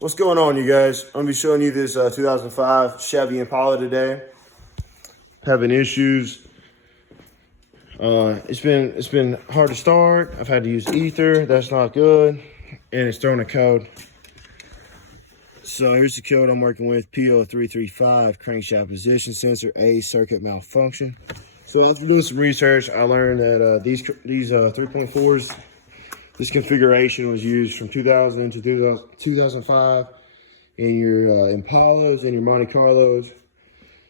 What's going on, you guys? I'm gonna be showing you this 2005 Chevy Impala today. Having issues. It's been hard to start. I've had to use ether. That's not good, and it's throwing a code. So here's the code I'm working with: P0335 crankshaft position sensor A circuit malfunction. So after doing some research, I learned that these 3.4s. This configuration was used from 2000 to 2005 in your Impalas and your Monte Carlos.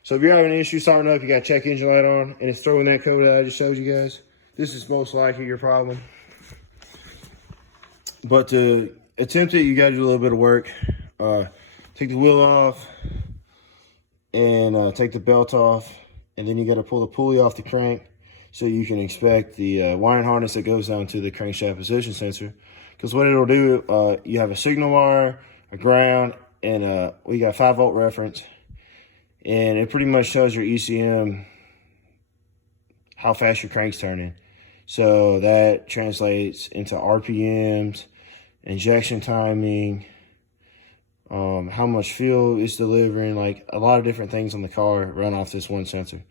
So if you're having an issue starting up, you got check engine light on, and it's throwing that code that I just showed you guys, this is most likely your problem. But to attempt it, you got to do a little bit of work. Take the wheel off and take the belt off, and then you got to pull the pulley off the crank, so you can inspect the wiring harness that goes down to the crankshaft position sensor. Because what it'll do, you have a signal wire, a ground, and we got 5-volt reference. And it pretty much shows your ECM, how fast your crank's turning. So that translates into RPMs, injection timing, how much fuel it's delivering, like a lot of different things on the car run off this one sensor.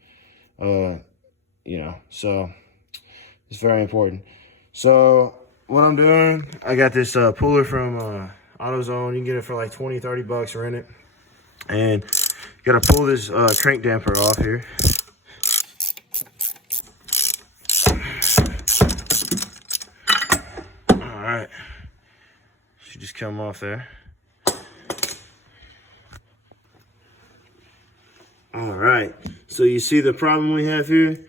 So it's very important. So what I'm doing, I got this puller from AutoZone. You can get it for like 20, 30 bucks, rent it. And you gotta pull this crank damper off here. All right, should just come off there. All right, so you see the problem we have here?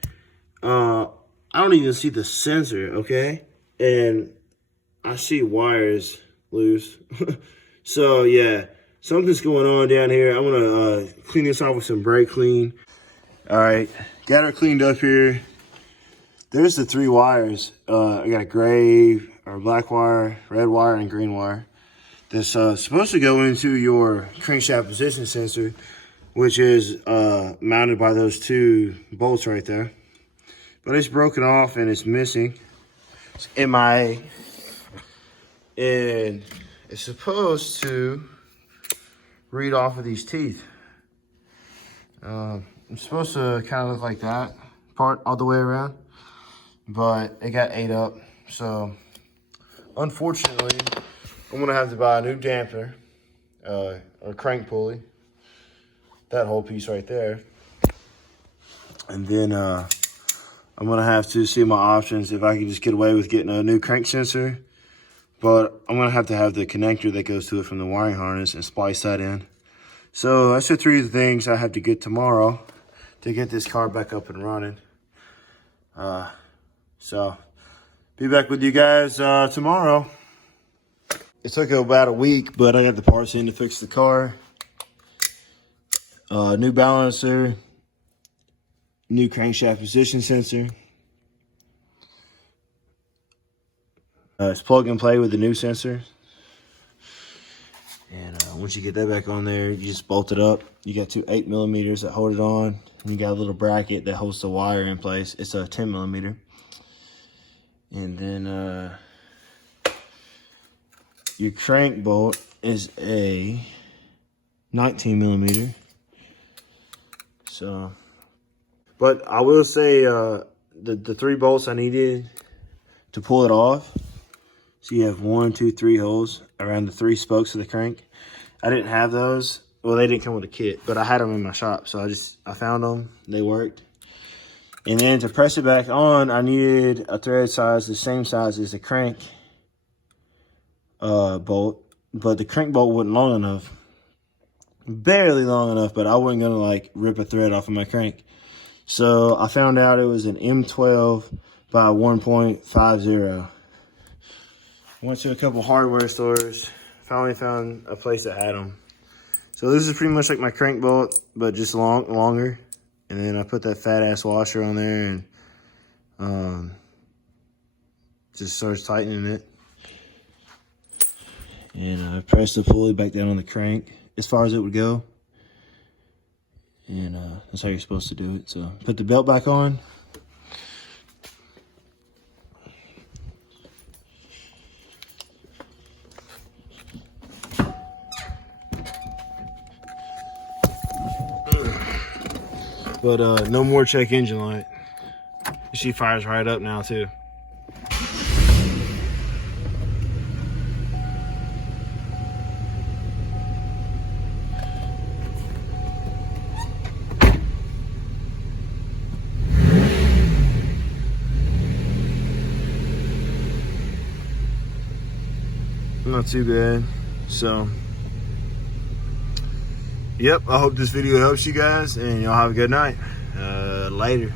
I don't even see the sensor, okay? And I see wires loose. So yeah, something's going on down here. I'm gonna clean this off with some brake clean. All right, got it cleaned up here. There's the 3 wires. I got a gray or black wire, red wire, and green wire. That's supposed to go into your crankshaft position sensor, which is mounted by those 2 bolts right there. But it's broken off and it's missing. It's MIA. And it's supposed to read off of these teeth. It's supposed to kind of look like that part all the way around, but it got ate up. So unfortunately, I'm gonna have to buy a new damper, or crank pulley, that whole piece right there. And then I'm gonna have to see my options if I can just get away with getting a new crank sensor. But I'm gonna have the connector that goes to it from the wiring harness and splice that in. So that's the 3 things I have to get tomorrow to get this car back up and running. So be back with you guys tomorrow. It took about a week, but I got the parts in to fix the car. New balancer, new crankshaft position sensor. It's plug and play with the new sensor. And once you get that back on there, you just bolt it up. You got 2 8mm that hold it on. And you got a little bracket that holds the wire in place. It's a 10mm. And then your crank bolt is a 19mm. So, but I will say the 3 bolts I needed to pull it off. So you have 1, 2, 3 holes around the 3 spokes of the crank. I didn't have those. Well, they didn't come with a kit, but I had them in my shop. So I found them. They worked. And then to press it back on, I needed a thread size the same size as the crank bolt. But the crank bolt wasn't long enough. Barely long enough, but I wasn't going to like rip a thread off of my crank. So I found out it was an M12 by 1.50. Went to a couple hardware stores, finally found a place that had them. So this is pretty much like my crank bolt, but just longer. And then I put that fat ass washer on there and just starts tightening it. And I pressed the pulley back down on the crank as far as it would go. And that's how you're supposed to do it. So put the belt back on. But no more check engine light. She fires right up now too. Not too bad. So, yep, I hope this video helps you guys, and y'all have a good night. Later.